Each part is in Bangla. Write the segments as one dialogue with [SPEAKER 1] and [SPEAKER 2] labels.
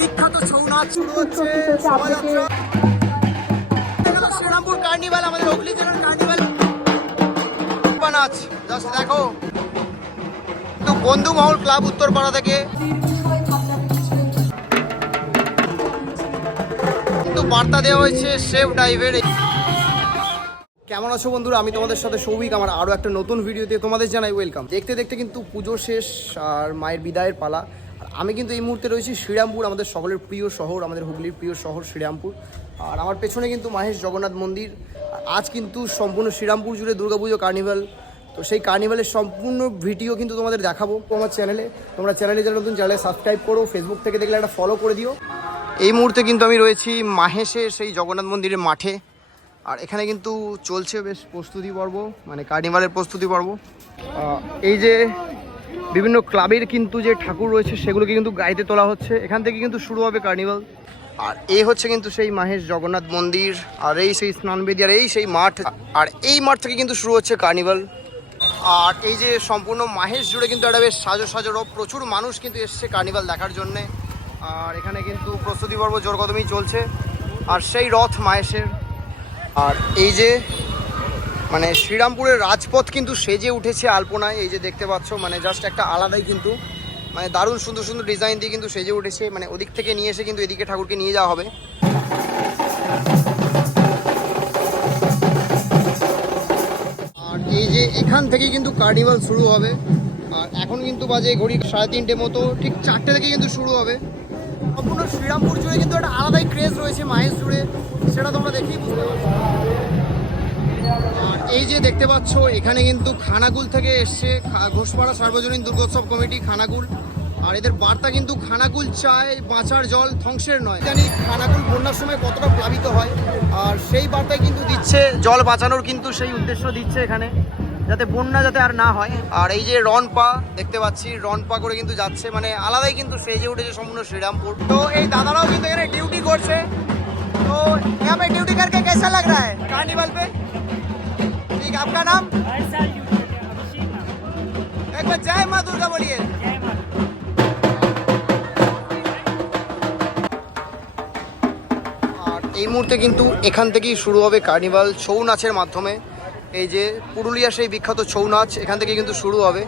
[SPEAKER 1] বিখ্যাত ছৌ নাচ শুরু হচ্ছে। শোভাযাত্রা। শ্রীরামপুর কার্নিভাল, আমাদের হুগলি জেলার কার্নিভাল। নাচ জাস্ট দেখো। তো বন্ধু মহল ক্লাব উত্তরপাড়া থেকে। কিন্তু বার্তা দেওয়া হয়েছে, সেফ ডাইভের কেমন আছো বন্ধুরা? আমি তোমাদের সাথে সৌভিক। আমার আরও একটা নতুন ভিডিওতে তোমাদের জানাই ওয়েলকাম দেখতে দেখতে কিন্তু পুজো শেষ, আর মায়ের বিদায়ের পালা। আমি কিন্তু এই মুহূর্তে রয়েছি শ্রীরামপুর, আমাদের সকলের প্রিয় শহর, আমাদের হুগলির প্রিয় শহর শ্রীরামপুর। আর আমার পেছনে কিন্তু মাহেশ জগন্নাথ মন্দির। আজ কিন্তু সম্পূর্ণ শ্রীরামপুর জুড়ে দুর্গাপুজো, কার্নিভাল। তো সেই কার্নিভালের সম্পূর্ণ ভিডিও কিন্তু তোমাদের দেখাবো আমার চ্যানেলে। তোমরা চ্যানেলে যারা নতুন চ্যানেলে সাবস্ক্রাইব করো ফেসবুক থেকে দেখলে একটা ফলো করে দিও। এই মুহূর্তে কিন্তু আমি রয়েছি মাহেশের সেই জগন্নাথ মন্দিরের মাঠে। আর এখানে কিন্তু চলছে বেশ প্রস্তুতি পর্ব মানে কার্নিভালের প্রস্তুতি পর্ব। এই যে বিভিন্ন ক্লাবের কিন্তু যে ঠাকুর রয়েছে, সেগুলোকে কিন্তু গাড়িতে তোলা হচ্ছে। এখান থেকে কিন্তু শুরু হবে কার্নিভাল। আর এই হচ্ছে কিন্তু সেই মাহেশ জগন্নাথ মন্দির, আর এই সেই স্নানবেদী আর এই সেই মাঠ, আর এই মাঠ থেকে কিন্তু শুরু হচ্ছে কার্নিভাল। আর এই যে সম্পূর্ণ মাহেশ জুড়ে কিন্তু একটা বেশ সাজো সাজো প্রচুর মানুষ কিন্তু এসছে কার্নিভাল দেখার জন্যে। আর এখানে কিন্তু প্রস্তুতি পর্ব জোর কদমই চলছে। আর সেই রথ মাহেশের। আর এই যে মানে শ্রীরামপুরের রাজপথ কিন্তু সেজে উঠেছে আলপনায়, এই যে দেখতে পাচ্ছ মানে জাস্ট একটা আলাদাই কিন্তু মানে দারুণ সুন্দর সুন্দর ডিজাইন দিয়ে কিন্তু সেজে উঠেছে মানে ওদিক থেকে নিয়ে এসে কিন্তু এদিকে ঠাকুরকে নিয়ে যাওয়া হবে। আর এই যে এখান থেকে কিন্তু কার্নিভাল শুরু হবে, আর এখন কিন্তু বাজে ঘড়ি সাড়ে তিনটে মতো, ঠিক চারটে থেকে কিন্তু শুরু হবে। সম্পূর্ণ শ্রীরামপুর জুড়ে কিন্তু একটা আলাদাই ক্রেজ রয়েছে মাহেশ জুড়ে সেটা তোমরা দেখেই বুঝতে পারছ। আর এই যে দেখতে পাচ্ছ, এখানে কিন্তু খানাগুল থেকে এসছে। ঘোষপাড়া সার্বজনীন দুর্গোৎসব কমিটি খানাগুল। আর এদের বার্তা কিন্তু খানাগুল চায় বাঁচার জল ধ্বংসের নয়। জানি খানাগুল বন্যার সময় কতটা প্লাবিত হয়, আর সেই বার্তায় কিন্তু দিচ্ছে, জল বাঁচানোর কিন্তু সেই উদ্দেশ্য দিচ্ছে এখানে, যাতে বন্যা যাতে আর না হয়। আর এই যে রন পা দেখতে পাচ্ছি রন পা করে কিন্তু যাচ্ছে মানে আলাদাই কিন্তু সেজে উঠেছে সম্পূর্ণ শ্রীরামপুর। তো এই দাদারাও কিন্তু এখানে ডিউটি করছে। তো ডিউটি করকে কেসা লাগ রা হ্যাঁ কার্নিভাল পে ठीक आपका नाम
[SPEAKER 2] हर साल ड्यूटी करते हैं अभिषेक नाम
[SPEAKER 1] एक बार जय माँ दुर्गा बोलिए
[SPEAKER 2] जय माता
[SPEAKER 1] আর এই মুহূর্তে কিন্তু এখান থেকেই শুরু হবে কার্নিভাল ছৌ নাচের মাধ্যমে এই যে পুরুলিয়া সেই বিখ্যাত ছৌ নাচ এখান থেকে কিন্তু শুরু হবে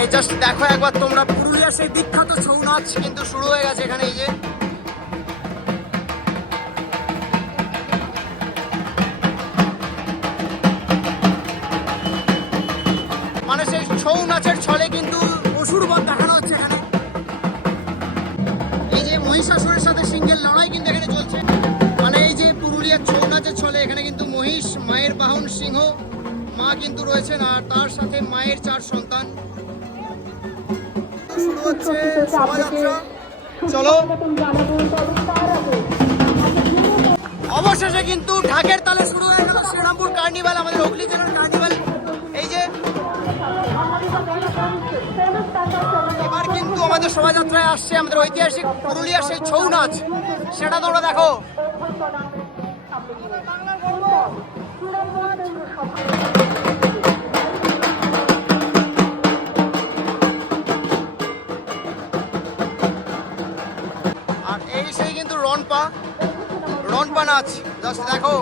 [SPEAKER 1] মানে জাস্ট দেখো একবার তোমরা পুরুলিয়ার সেই বিখ্যাত ছৌ নাচ কিন্তু শুরু হয়ে গেছে এখানে এই যে। মানে সেই ছৌ নাচের ছলে কিন্তু অসুর বধ দেখানো হচ্ছে এখানে। এই যে মহিষাসুরের সাথে সিঙ্গেল লড়াই কিন্তু এখানে চলছে। মানে এই যে পুরুলিয়ার ছৌ নাচের ছলে এখানে কিন্তু মহিষ, মায়ের বাহন সিংহ, মা কিন্তু রয়েছেন আর তার সাথে মায়ের চার সন্তান। শুরু হচ্ছে শোভাযাত্রা। চলো। অবশেষে কিন্তু ঢাকের তালে শুরু হয়ে গেল শ্রীরামপুর কার্নিভাল আমাদের হুগলি জেলার কার্নিভাল। এই যে এবার কিন্তু আমাদের শোভাযাত্রায় আসছে আমাদের ঐতিহাসিক পুরুলিয়ার সেই ছৌ নাচ। সেটা তোমরা দেখো। সেই কিন্তু রনপা রনপা নাচ জাস্ট দেখো।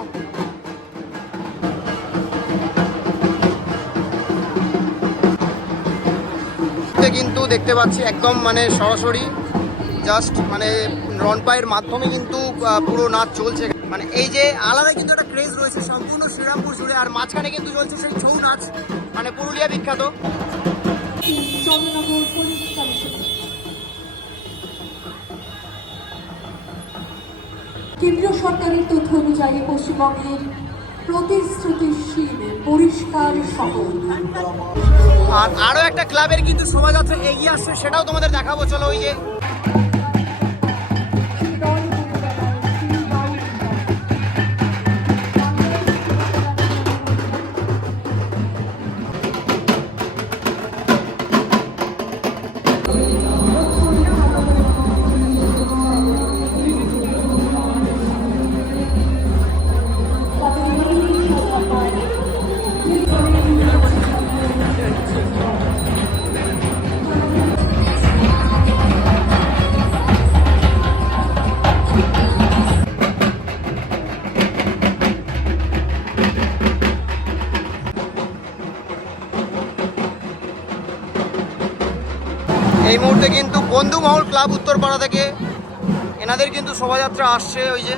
[SPEAKER 1] কিন্তু দেখতে পাচ্ছি একদম মানে সরাসরি জাস্ট মানে রনপায়ের মাধ্যমে কিন্তু পুরো নাচ চলছে। মানে এই যে আলাদা কিন্তু একটা ক্রেজ রয়েছে, সম্পূর্ণ শ্রীরামপুর জুড়ে, আর মাঝখানে কিন্তু চলছে সেই ছৌ নাচ মানে পুরুলিয়া বিখ্যাত।
[SPEAKER 3] কেন্দ্রীয় সরকারের তথ্য অনুযায়ী পশ্চিমবঙ্গের প্রতিশ্রুতিশীল পরিষ্কার শহর
[SPEAKER 1] আর আরও একটা ক্লাবের কিন্তু শোভাযাত্রা এগিয়ে আসছে, সেটাও তোমাদের দেখাবো। চলো ওই যে এই মুহূর্তে কিন্তু বন্ধুমহল ক্লাব উত্তরপাড়া থেকে। এনাদের কিন্তু শোভাযাত্রা আসছে ওই যে।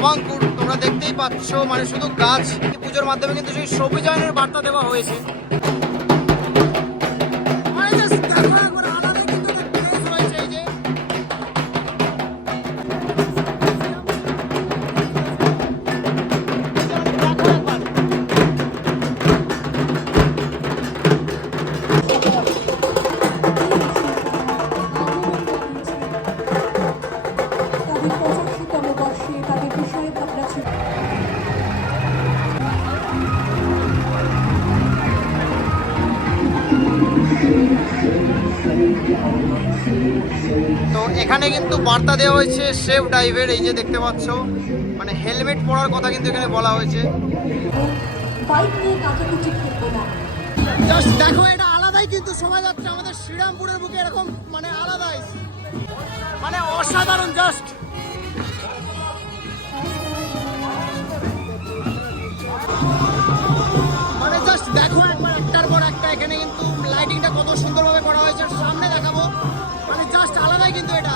[SPEAKER 1] নবাঙ্কুর তোমরা দেখতেই পাচ্ছ মানে শুধু গাছ, পুজোর মাধ্যমে কিন্তু সেই সবুজায়নের বার্তা দেওয়া হয়েছে। তো এখানে কিন্তু বার্তা দেওয়া হয়েছে সেফ ডাইভের এই যে দেখতে পাচ্ছ। মানে হেলমেট পরার কথা কিন্তু এখানে বলা হয়েছে।
[SPEAKER 3] বাইক নিয়ে কাটাকুটি
[SPEAKER 1] জাস্ট দেখো এটা আলাদাই কিন্তু শোভাযাত্রা। আমাদের শ্রীরামপুরের বুকে এরকম মানে আলাদাই। মানে অসাধারণ জাস্ট মানে জাস্ট দেখো একবার একটার পর একটা এখানে কিন্তু লাইটিংটা কত সুন্দরভাবে করা হয়েছে। সামনে দেখাবো কিন্তু এটা